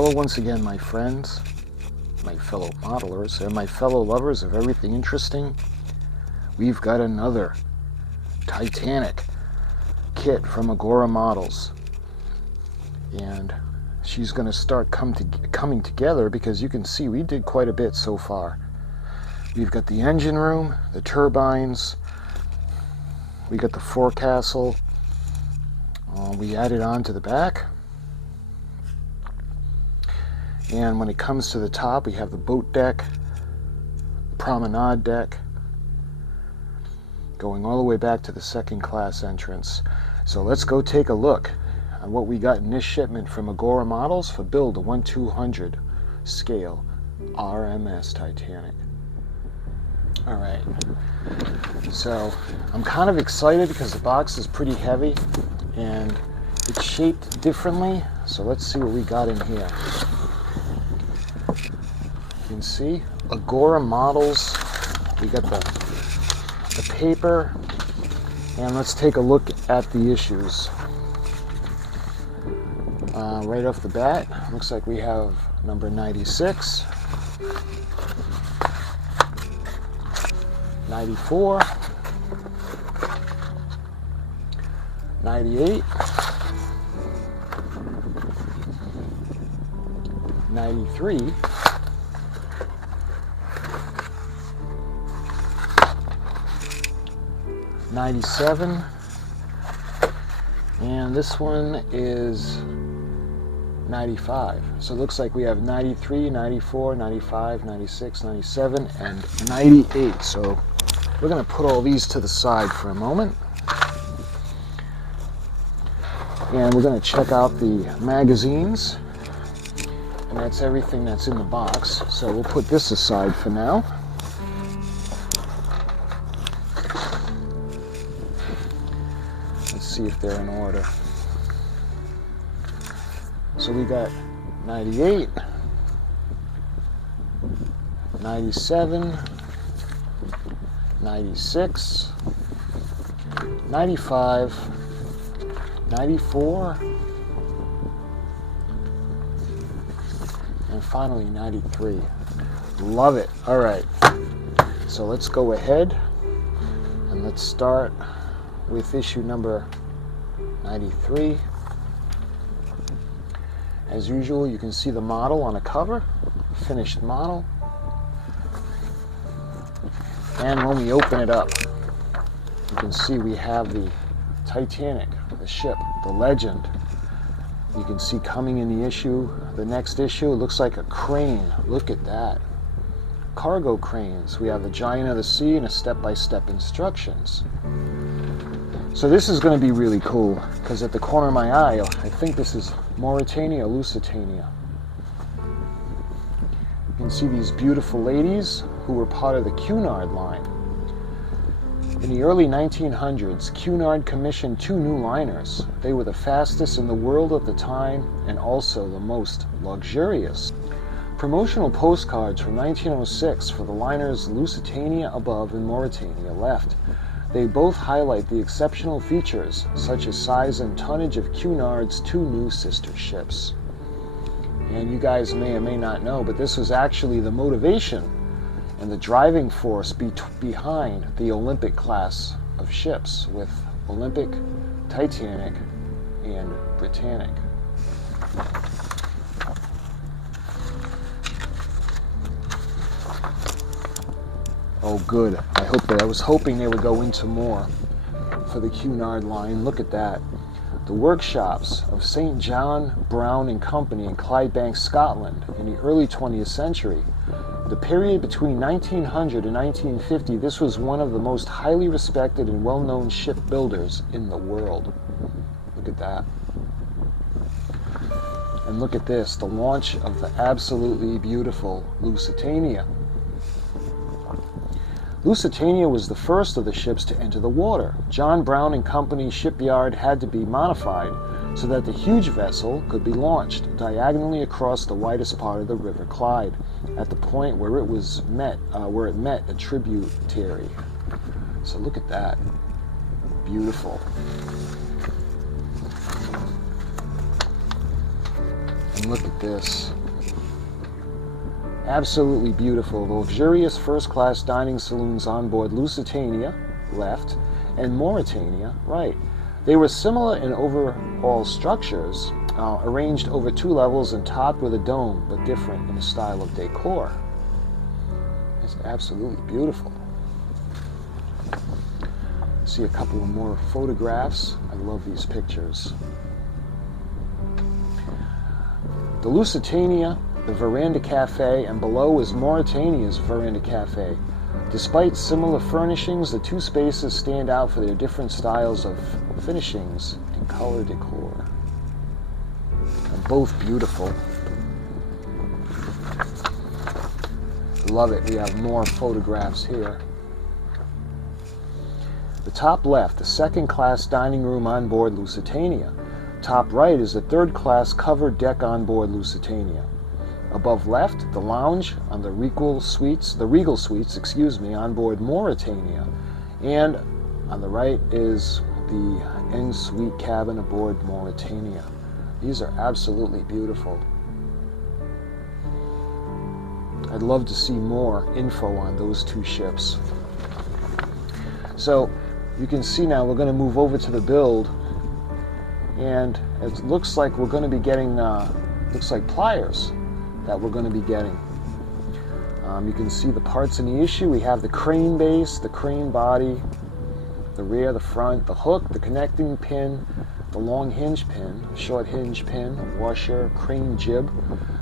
Hello once again, my friends, my fellow modelers, and my fellow lovers of everything interesting. We've got another Titanic kit from AGORA Models, and she's going to start coming together because you can see we did quite a bit so far. We've got the engine room, the turbines, we got the forecastle, we added on to the back. And when it comes to the top, we have the boat deck, promenade deck, going all the way back to the second class entrance. So let's go take a look at what we got in this shipment from AGORA Models for build a 1/200 scale R.M.S. Titanic. All right, so I'm kind of excited because the box is pretty heavy and it's shaped differently. So let's see what we got in here. You can see AGORA Models. We got the paper, and let's take a look at the issues. Right off the bat, looks like we have number 96, 94, 98, 93, 97, and this one is 95. So it looks like we have 93, 94, 95, 96, 97, and 98. So we're going to put all these to the side for a moment. And we're going to check out the magazines. And that's everything that's in the box. So we'll put this aside for now. See if they're in order. So we got 98, 97, 96, 95, 94, and finally 93. Love it. All right, so let's go ahead and let's start with issue number 93. As usual, you can see the model on a cover, finished model. And when we open it up, you can see we have the Titanic, the ship, the legend. You can see coming in the issue, the next issue, it looks like a crane. Look at that. Cargo cranes. We have the Giant of the Sea and a step-by-step instructions. So this is going to be really cool because at the corner of my eye, I think this is Mauritania, Lusitania. You can see these beautiful ladies who were part of the Cunard line. In the early 1900s, Cunard commissioned 2 new liners. They were the fastest in the world at the time and also the most luxurious. Promotional postcards from 1906 for the liners Lusitania above and Mauritania left. They both highlight the exceptional features, such as size and tonnage of Cunard's 2 new sister ships. And you guys may or may not know, but this was actually the motivation and the driving force behind the Olympic class of ships with Olympic, Titanic, and Britannic. Oh, good. I was hoping they would go into more for the Cunard line. Look at that. The workshops of St. John, Brown and Company in Clydebank, Scotland in the early 20th century. The period between 1900 and 1950, this was one of the most highly respected and well-known shipbuilders in the world. Look at that. And look at this, the launch of the absolutely beautiful Lusitania. Lusitania was the first of the ships to enter the water. John Brown and Company shipyard had to be modified so that the huge vessel could be launched diagonally across the widest part of the River Clyde at the point where it met a tributary. So look at that. Beautiful. And look at this. Absolutely beautiful. The luxurious first-class dining saloons on board Lusitania, left, and Mauritania, right. They were similar in overall structures, arranged over 2 levels and topped with a dome, but different in the style of decor. It's absolutely beautiful. See a couple of more photographs. I love these pictures. The Lusitania, the Veranda Cafe, and below is Mauritania's Veranda Cafe. Despite similar furnishings, the 2 spaces stand out for their different styles of finishings and color decor. And both beautiful. Love it. We have more photographs here. The top left, the second-class dining room on board Lusitania. Top right is the third-class covered deck on board Lusitania. Above left, the lounge on the Regal Suites, on board Mauritania. And on the right is the en-suite cabin aboard Mauritania. These are absolutely beautiful. I'd love to see more info on those 2 ships. So you can see now we're going to move over to the build, and it looks like we're going to be getting, looks like pliers that we're going to be getting. You can see the parts in the issue. We have the crane base, the crane body, the rear, the front, the hook, the connecting pin, the long hinge pin, short hinge pin, washer, crane jib,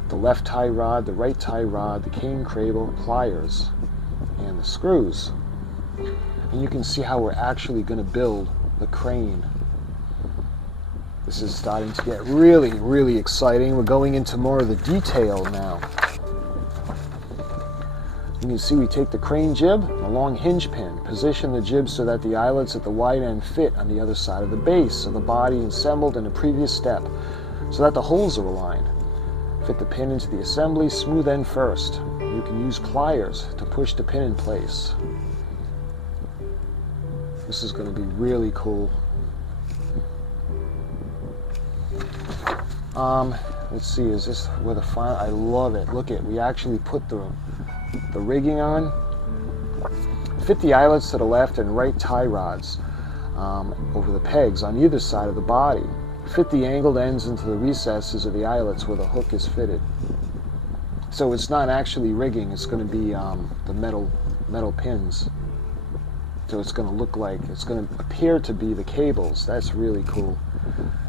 the left tie rod, the right tie rod, the cane cradle, pliers, and the screws. And you can see how we're actually going to build the crane. This is starting to get really, really exciting. We're going into more of the detail now. You can see we take the crane jib, the long hinge pin, position the jib so that the eyelets at the wide end fit on the other side of the base of the body assembled in the previous step, so that the holes are aligned. Fit the pin into the assembly, smooth end first. You can use pliers to push the pin in place. This is going to be really cool. Let's see, is this where the final? I love it. Look at, we actually put the rigging on. Fit the eyelets to the left and right tie rods over the pegs on either side of the body. Fit the angled ends into the recesses of the eyelets where the hook is fitted. So it's not actually rigging, it's going to be the metal pins. So it's going to look like, it's going to appear to be the cables. That's really cool.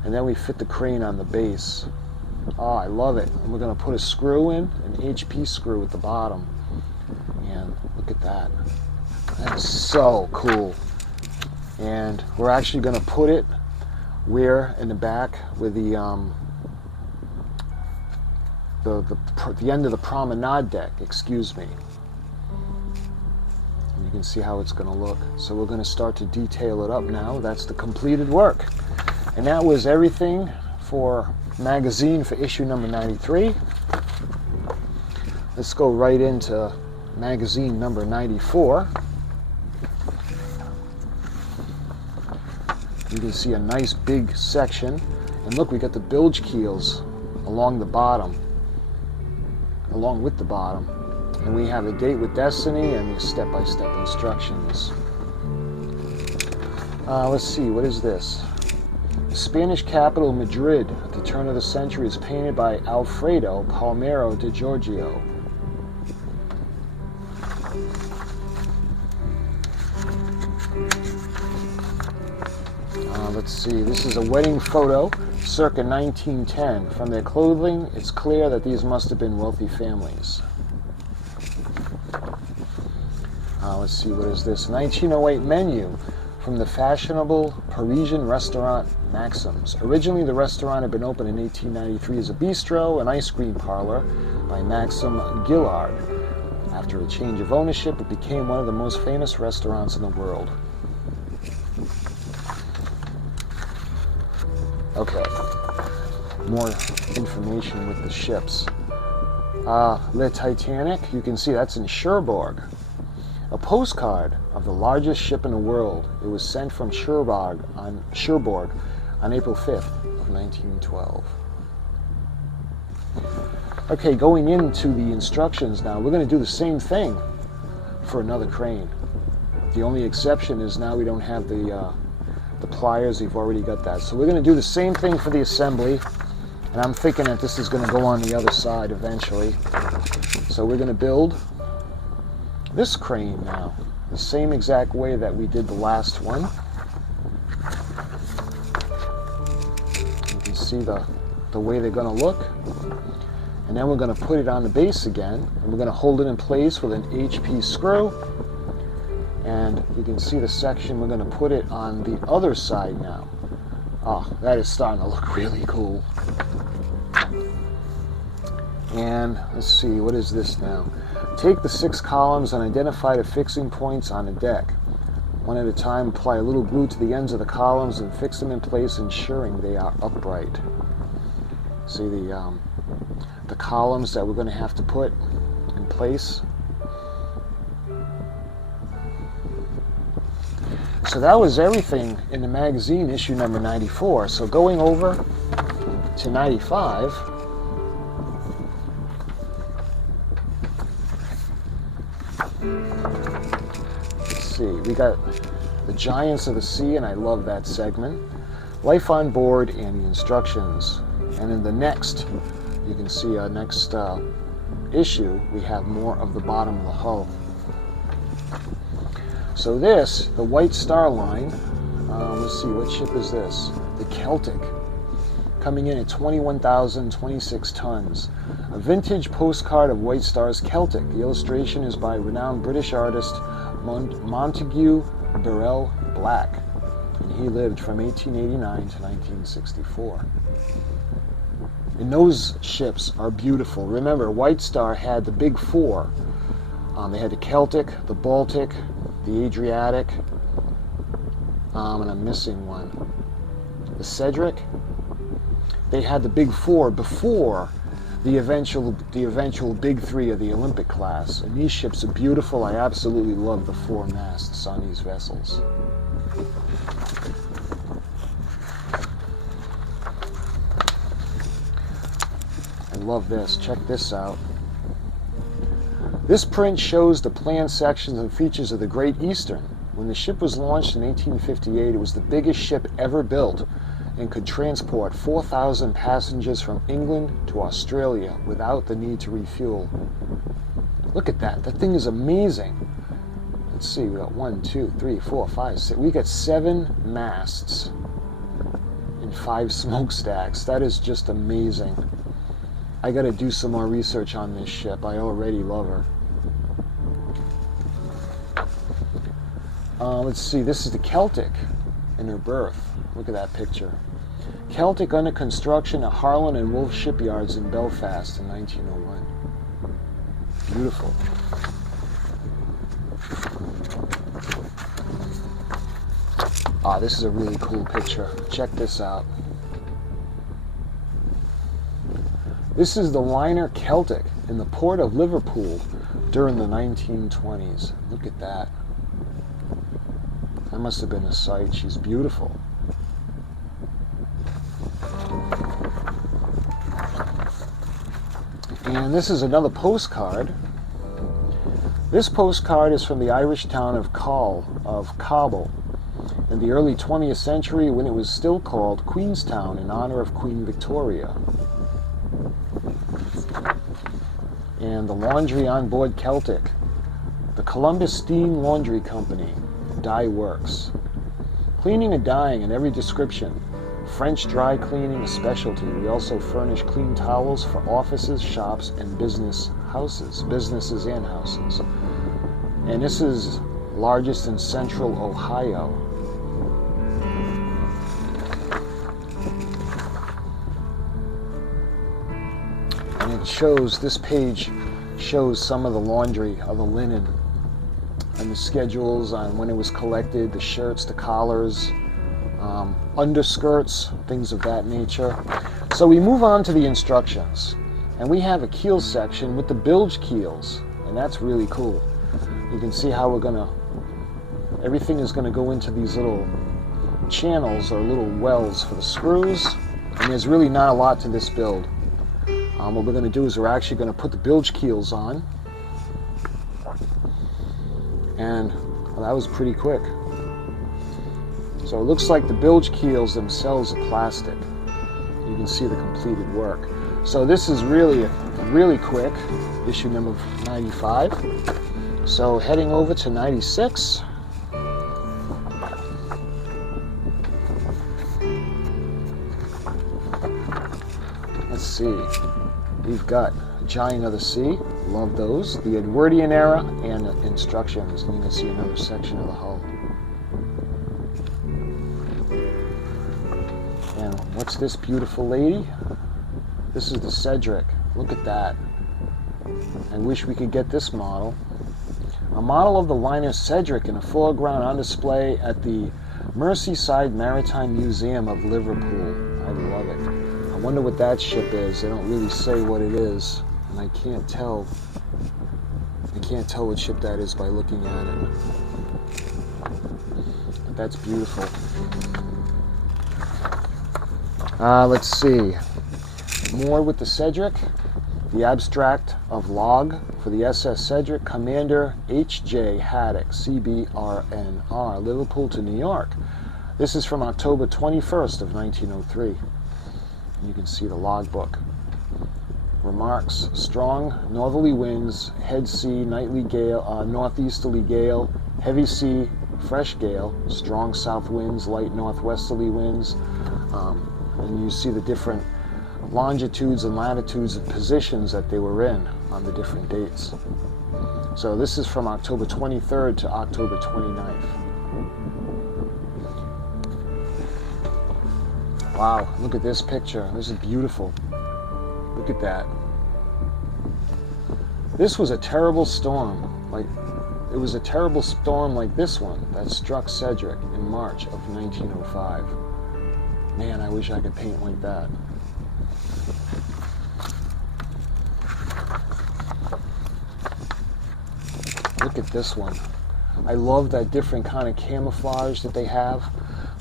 And then we fit the crane on the base. Oh, I love it. And we're going to put a screw in, an HP screw at the bottom. And look at that. That's so cool. And we're actually going to put it where in the back with the end of the promenade deck, excuse me. And you can see how it's going to look. So we're going to start to detail it up now. That's the completed work. And that was everything for magazine for issue number 93. Let's go right into magazine number 94. You can see a nice big section. And look, we got the bilge keels along the bottom, along with the bottom. And we have a date with Destiny and the step-by-step instructions. Let's see, what is this? The Spanish capital, Madrid, at the turn of the century, is painted by Alfredo Palmero de Giorgio. Let's see, this is a wedding photo, circa 1910. From their clothing, it's clear that these must have been wealthy families. Let's see, what is this? 1908 menu from the fashionable Parisian restaurant Maxim's. Originally, the restaurant had been opened in 1893 as a bistro and ice cream parlor by Maxim Gillard. After a change of ownership, it became one of the most famous restaurants in the world. Okay, more information with the ships. Le Titanic, you can see that's in Cherbourg. A postcard of the largest ship in the world. It was sent from Cherbourg on April 5th of 1912. Okay, going into the instructions now, we're going to do the same thing for another crane. The only exception is now we don't have the pliers. We've already got that. So we're going to do the same thing for the assembly, and I'm thinking that this is going to go on the other side eventually. So we're going to build this crane now, the same exact way that we did the last one. You can see the way they're going to look. And then we're going to put it on the base again, and we're going to hold it in place with an HP screw. And you can see the section, we're going to put it on the other side now. Oh, that is starting to look really cool. And let's see, what is this now? Take the 6 columns and identify the fixing points on the deck. One at a time, apply a little glue to the ends of the columns and fix them in place, ensuring they are upright. See the columns that we're going to have to put in place. So that was everything in the magazine, issue number 94. So going over to 95, let's see, we got the Giants of the Sea, and I love that segment. Life on board and the instructions. And in the next, you can see our next issue, we have more of the bottom of the hull. So this, the White Star Line, let's see, what ship is this? The Celtic, coming in at 21,026 tons. A vintage postcard of White Star's Celtic. The illustration is by renowned British artist Montague Burrell Black, and he lived from 1889 to 1964. And those ships are beautiful. Remember, White Star had the big 4. They had the Celtic, the Baltic, the Adriatic, and I'm missing one. The Cedric. They had the big 4 before the eventual big 3 of the Olympic class. And these ships are beautiful. I absolutely love the 4 masts on these vessels. I love this. Check this out. This print shows the planned sections and features of the Great Eastern. When the ship was launched in 1858, it was the biggest ship ever built and could transport 4,000 passengers from England to Australia without the need to refuel. Look at that. That thing is amazing. Let's see, we got 1, 2, 3, 4, 5, 6. We got 7 masts and 5 smokestacks. That is just amazing. I got to do some more research on this ship. I already love her. Let's see, this is the Celtic in her berth. Look at that picture. Celtic under construction at Harland and Wolff shipyards in Belfast in 1901. Beautiful. This is a really cool picture. Check this out. This is the liner Celtic in the port of Liverpool during the 1920s. Look at that. That must have been a sight. She's beautiful. And this is another postcard. This postcard is from the Irish town of Cobble in the early 20th century, when it was still called Queenstown in honor of Queen Victoria. And the laundry on board Celtic. The Columbus Steam Laundry Company, Dye Works. Cleaning and dyeing in every description. French dry cleaning a specialty. We also furnish clean towels for offices, shops, and businesses and houses. And this is largest in central Ohio. And it shows, this page shows some of the laundry of the linen and the schedules on when it was collected, the shirts, the collars, underskirts, things of that nature. So we move on to the instructions, and we have a keel section with the bilge keels, and that's really cool. You can see how everything is gonna go into these little channels or little wells for the screws, and there's really not a lot to this build. What we're going to do is we're actually going to put the bilge keels on. And well, that was pretty quick. So it looks like the bilge keels themselves are plastic. You can see the completed work. So this is really quick, issue number 95. So heading over to 96. Let's see. We've got Giant of the Sea. Love those. The Edwardian era and instructions. And you can see another section of the hull. And what's this beautiful lady? This is the Cedric. Look at that. I wish we could get this model. A model of the liner Cedric in a foreground on display at the Merseyside Maritime Museum of Liverpool. I love it. I wonder what that ship is. They don't really say what it is, and I can't tell. I can't tell what ship that is by looking at it. But that's beautiful. Let's see. More with the Cedric. The abstract of log for the SS Cedric, Commander H.J. Haddock, CBRNR, Liverpool to New York. This is from October 21st of 1903. You can see the logbook. Remarks: strong northerly winds, head sea, nightly gale, northeasterly gale, heavy sea, fresh gale, strong south winds, light northwesterly winds, and you see the different longitudes and latitudes and positions that they were in on the different dates. So this is from October 23rd to October 29th. Wow, look at this picture. This is beautiful. Look at that. This was a terrible storm. It was a terrible storm like this one that struck Cedric in March of 1905. Man, I wish I could paint like that. Look at this one. I love that different kind of camouflage that they have.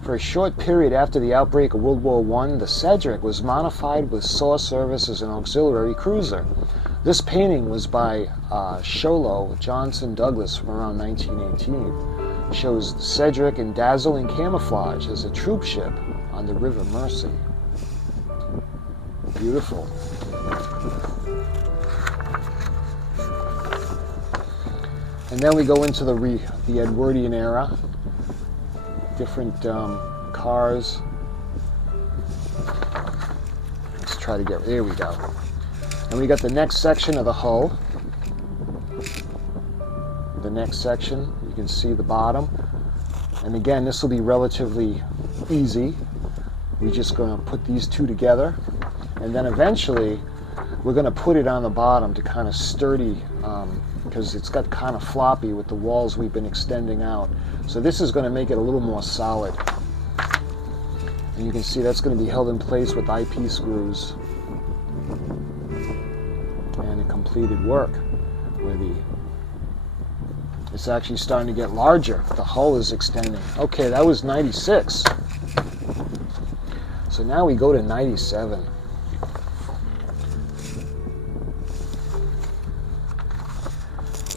For a short period after the outbreak of World War I, the Cedric was modified with saw service as an auxiliary cruiser. This painting was by Sholo Johnson Douglas from around 1918. It shows the Cedric in dazzling camouflage as a troop ship on the River Mersey. Beautiful. And then we go into the Edwardian era. Different cars. Let's try to get, there we go. And we got the next section of the hull. The next section, you can see the bottom. And again, this will be relatively easy. We're just going to put these two together. And then eventually, we're going to put it on the bottom to kind of sturdy, because it's got kind of floppy with the walls we've been extending out. So this is going to make it a little more solid. And you can see that's going to be held in place with IP screws. And a completed work where it's actually starting to get larger. The hull is extending. Okay, that was 96. So now we go to 97.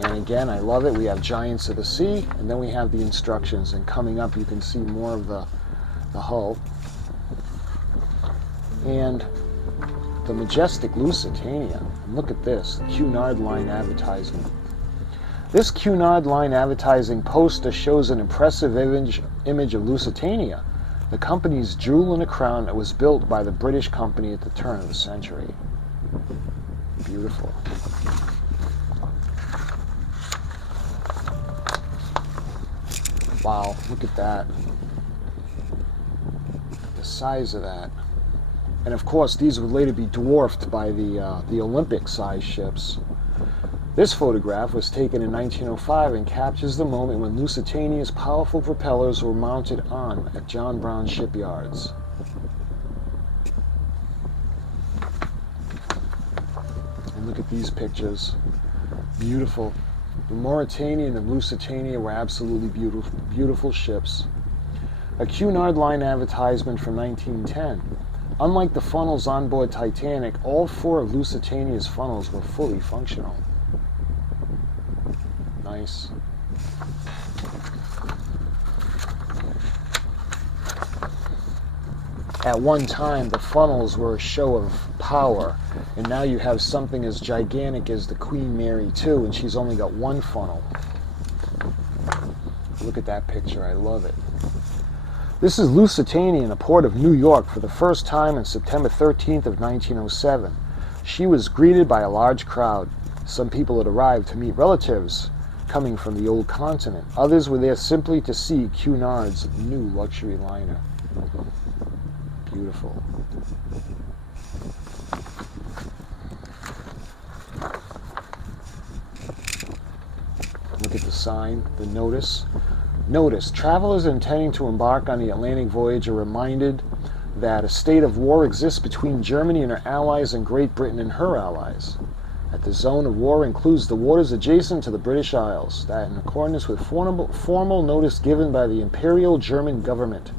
And again, I love it. We have Giants of the Sea, and then we have the instructions. And coming up, you can see more of the hull. And the majestic Lusitania. And look at this, the Cunard Line advertisement. This Cunard Line advertising poster shows an impressive image of Lusitania, the company's jewel in a crown that was built by the British company at the turn of the century. Beautiful. Wow, look at that. The size of that. And of course, these would later be dwarfed by the Olympic-sized ships. This photograph was taken in 1905 and captures the moment when Lusitania's powerful propellers were mounted on at John Brown shipyards. And look at these pictures. Beautiful. The Mauritania and the Lusitania were absolutely beautiful ships. A Cunard Line advertisement from 1910. Unlike the funnels on board Titanic, all 4 of Lusitania's funnels were fully functional. Nice. At one time, the funnels were a show of power, and now you have something as gigantic as the Queen Mary II, and she's only got 1 funnel. Look at that picture, I love it. This is Lusitania in the port of New York for the first time on September 13th of 1907. She was greeted by a large crowd. Some people had arrived to meet relatives coming from the old continent. Others were there simply to see Cunard's new luxury liner. Beautiful. Look at the sign, the notice. Notice, travelers intending to embark on the Atlantic voyage are reminded that a state of war exists between Germany and her allies and Great Britain and her allies. That the zone of war includes the waters adjacent to the British Isles. That in accordance with formal notice given by the Imperial German government,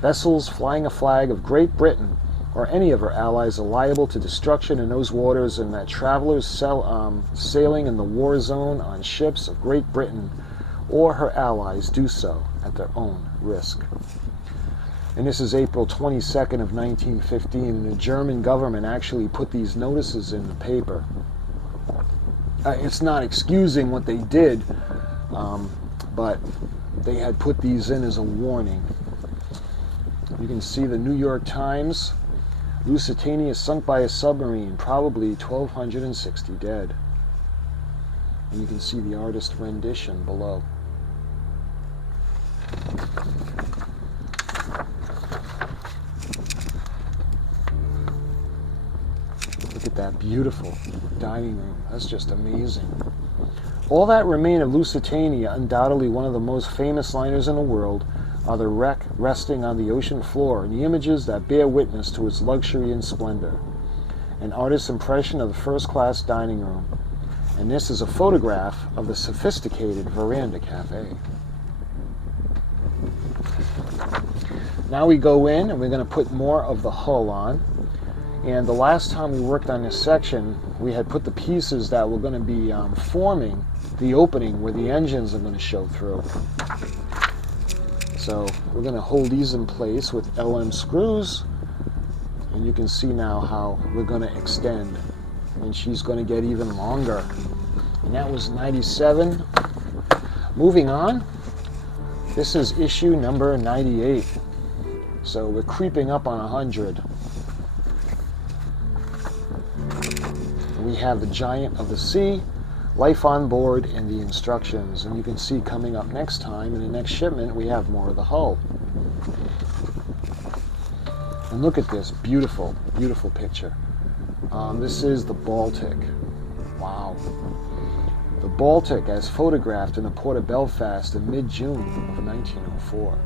vessels flying a flag of Great Britain or any of her allies are liable to destruction in those waters, and that travelers sailing in the war zone on ships of Great Britain or her allies do so at their own risk. And this is April 22nd of 1915, and the German government actually put these notices in the paper. It's not excusing what they did, but they had put these in as a warning. You can see the New York Times, Lusitania sunk by a submarine, probably 1,260 dead. And you can see the artist rendition below. Look at that beautiful dining room. That's just amazing. All that remain of Lusitania, undoubtedly one of the most famous liners in the world, are the wreck resting on the ocean floor and the images that bear witness to its luxury and splendor. An artist's impression of the first-class dining room. And this is a photograph of the sophisticated Veranda Cafe. Now we go in and we're going to put more of the hull on. And the last time we worked on this section, we had put the pieces that were going to be forming the opening where the engines are going to show through. So we're going to hold these in place with R.M.S screws, and you can see now how we're going to extend, and she's going to get even longer. And that was 97. Moving on, this is issue number 98. So we're creeping up on 100. We have the Giant of the Sea, Life on Board, and the instructions. And you can see coming up next time, in the next shipment, we have more of the hull. And look at this beautiful, beautiful picture. This is the Baltic. Wow. The Baltic as photographed in the port of Belfast in mid-June of 1904.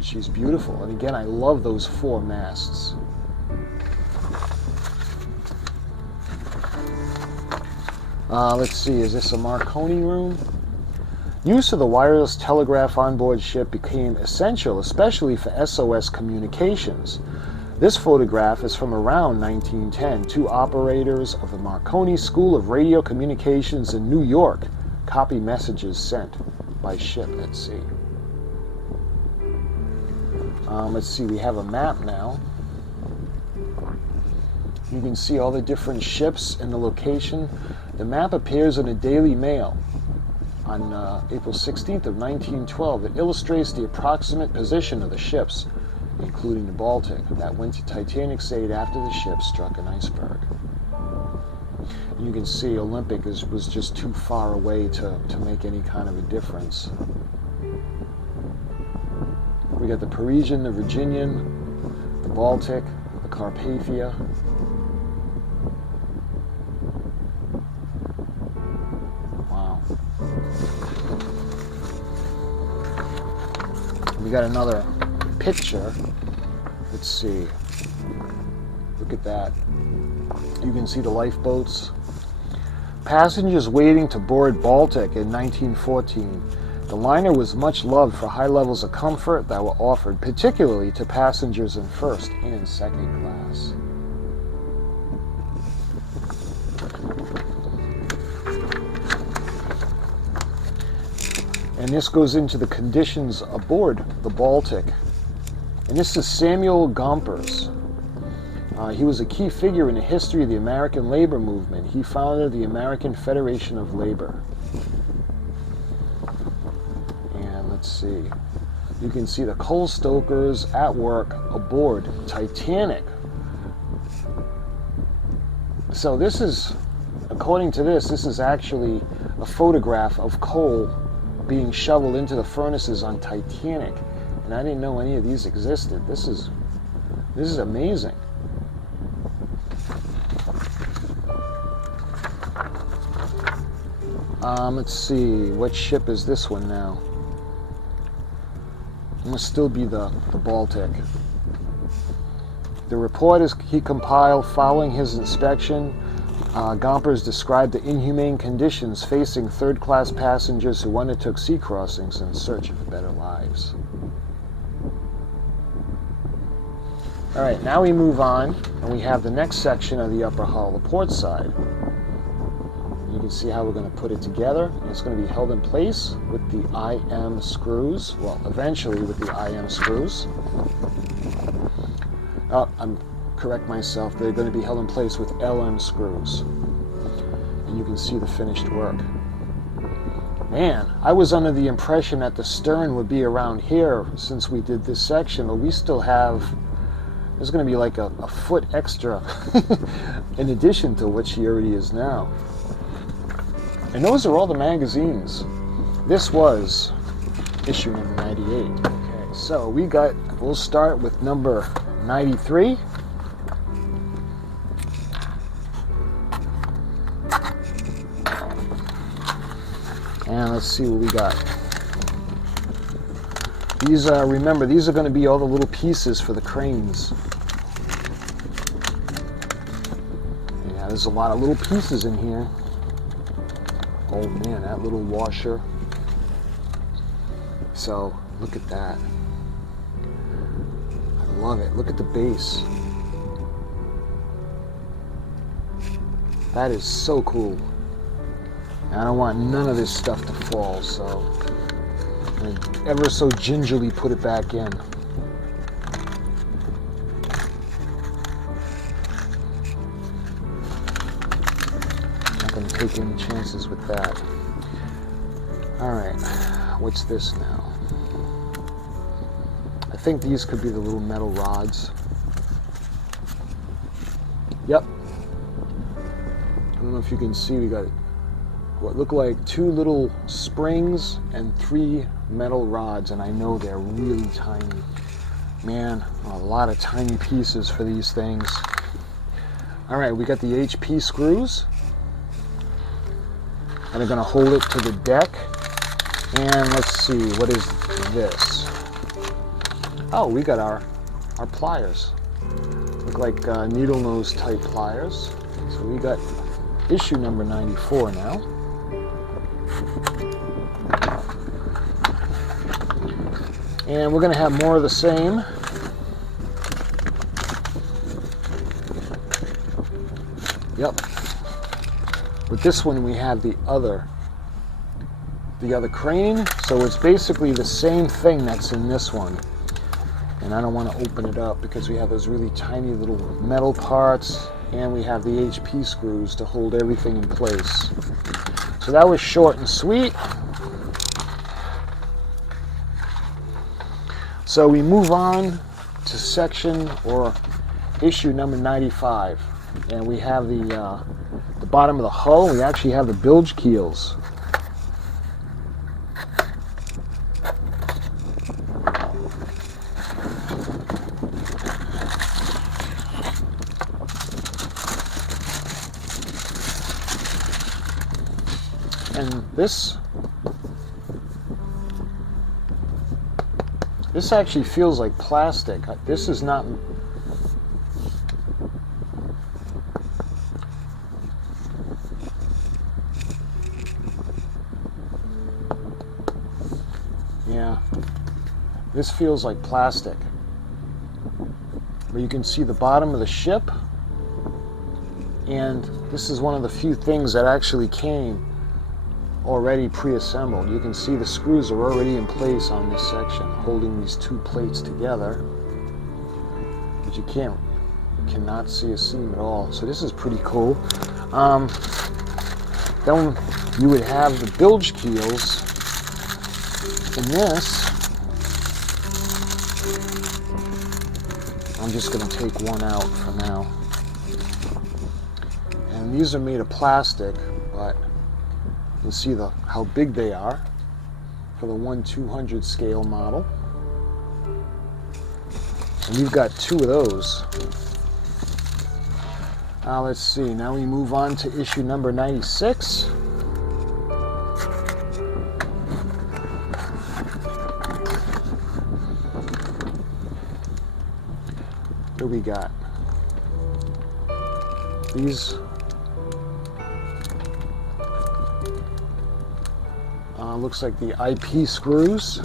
She's beautiful. And again, I love those 4 masts. Let's see, is this a Marconi room? Use of the wireless telegraph on board ship became essential, especially for SOS communications. This photograph is from around 1910. 2 operators of the Marconi School of Radio Communications in New York copy messages sent by ship at sea. Let's see, we have a map now. You can see all the different ships and the location. The map appears in a Daily Mail on April 16th of 1912. It illustrates the approximate position of the ships, including the Baltic, that went to Titanic's aid after the ship struck an iceberg. And you can see Olympic was just too far away to make any kind of a difference. We got the Parisian, the Virginian, the Baltic, the Carpathia. We got another picture. Let's see. Look at that. You can see the lifeboats. Passengers waiting to board Baltic in 1914. The liner was much loved for high levels of comfort that were offered, particularly to passengers in first and second class. And this goes into the conditions aboard the Baltic. And this is Samuel Gompers. He was a key figure in the history of the American labor movement. He founded the American Federation of Labor. And let's see. You can see the coal stokers at work aboard Titanic. So this is, according to this is actually a photograph of coal being shoveled into the furnaces on Titanic. And I didn't know any of these existed. This is amazing. Let's see, what ship is this one now? It must still be the Baltic. The report he compiled following his inspection. Gompers described the inhumane conditions facing third-class passengers who undertook sea crossings in search of better lives. All right, now we move on, and we have the next section of the upper hull, the port side. You can see how we're going to put it together. It's going to be held in place with the IM screws. Well, eventually with the IM screws. I'm correct myself. They're going to be held in place with LM screws. And you can see the finished work. Man, I was under the impression that the stern would be around here since we did this section, but we still have, there's going to be like a foot extra in addition to what she already is now. And those are all the magazines. This was issue number 98. Okay, so we'll start with number 93. And let's see what we got. These remember, these are going to be all the little pieces for the cranes. Yeah, there's a lot of little pieces in here. Oh man, that little washer. So, look at that. I love it. Look at the base. That is so cool. I don't want none of this stuff to fall, so I'm gonna ever so gingerly put it back in. Not gonna take any chances with that. Alright, what's this now? I think these could be the little metal rods. Yep. I don't know if you can see, we got what look like 2 little springs and 3 metal rods, and I know they're really tiny. Man, a lot of tiny pieces for these things. All right, we got the HP screws, and they're gonna hold it to the deck. And let's see, what is this? Oh, we got our pliers. Look like needle nose type pliers. So we got issue number 94 now. And we're going to have more of the same. Yep. With this one we have the other crane. So it's basically the same thing that's in this one. And I don't want to open it up because we have those really tiny little metal parts, and we have the HP screws to hold everything in place. So that was short and sweet. So we move on to section or issue number 95, and we have the bottom of the hull. We actually have the bilge keels. And this actually feels like plastic. This is not. Yeah, this feels like plastic. But you can see the bottom of the ship, and this is one of the few things that actually came already pre-assembled. You can see the screws are already in place on this section, holding these two plates together, but you cannot see a seam at all. So this is pretty cool. Then you would have the bilge keels in this. I'm just going to take one out for now. And these are made of plastic, but you can see how big they are for the 1/200 scale model. And you've got two of those. Let's see, now we move on to issue number 96. What do we got? These looks like the IP screws,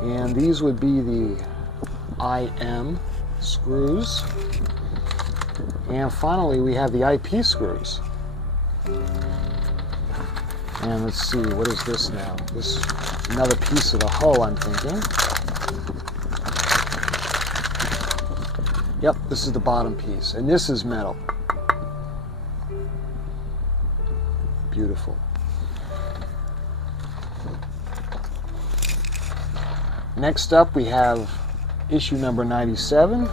and these would be the IM screws. And finally, we have the IP screws. And let's see, what is this now? This another piece of the hull, I'm thinking. Yep, this is the bottom piece, and this is metal. Beautiful. Next up, we have issue number 97.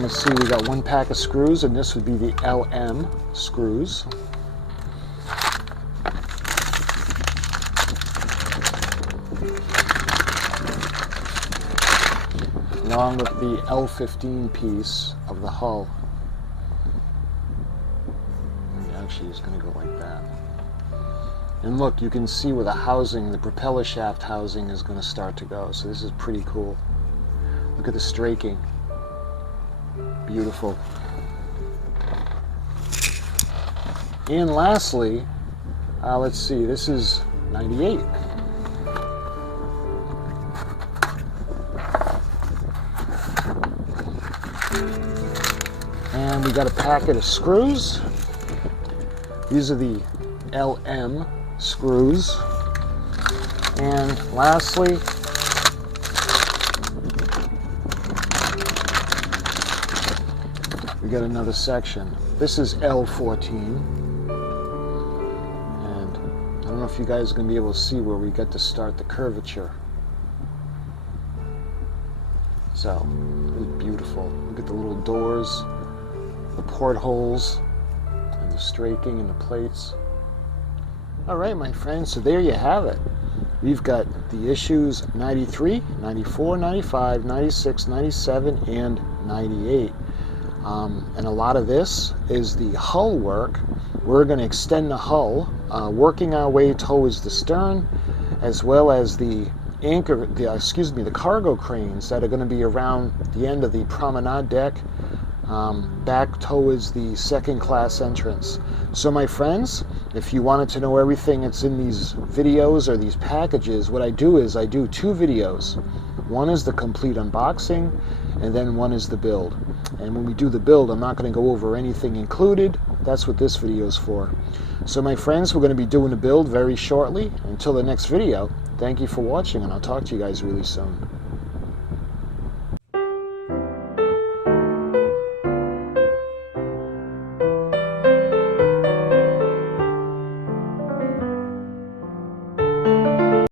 Let's see, we got one pack of screws, and this would be the LM screws. Along with the L15 piece of the hull. Actually, it's going to go like that. And look, you can see where the housing, the propeller shaft housing, is going to start to go. So this is pretty cool. Look at the straking. Beautiful. And lastly, let's see, this is 98. And we got a packet of screws. These are the LM screws. And lastly, we got another section. This is L14. And I don't know if you guys are going to be able to see where we get to start the curvature. So, it's beautiful. Look at the little doors, the portholes, and the straking and the plates. All right, my friends, so there you have it. We've got the issues 93, 94, 95, 96, 97, and 98. And a lot of this is the hull work. We're going to extend the hull, working our way towards the stern, as well as the the cargo cranes that are going to be around the end of the promenade deck, back towards the second class entrance. So my friends, if you wanted to know everything that's in these videos or these packages, what I do is I do two videos. One is the complete unboxing, and then one is the build. And when we do the build, I'm not going to go over anything included. That's what this video is for. So my friends, we're going to be doing the build very shortly. Until the next video, thank you for watching, and I'll talk to you guys really soon.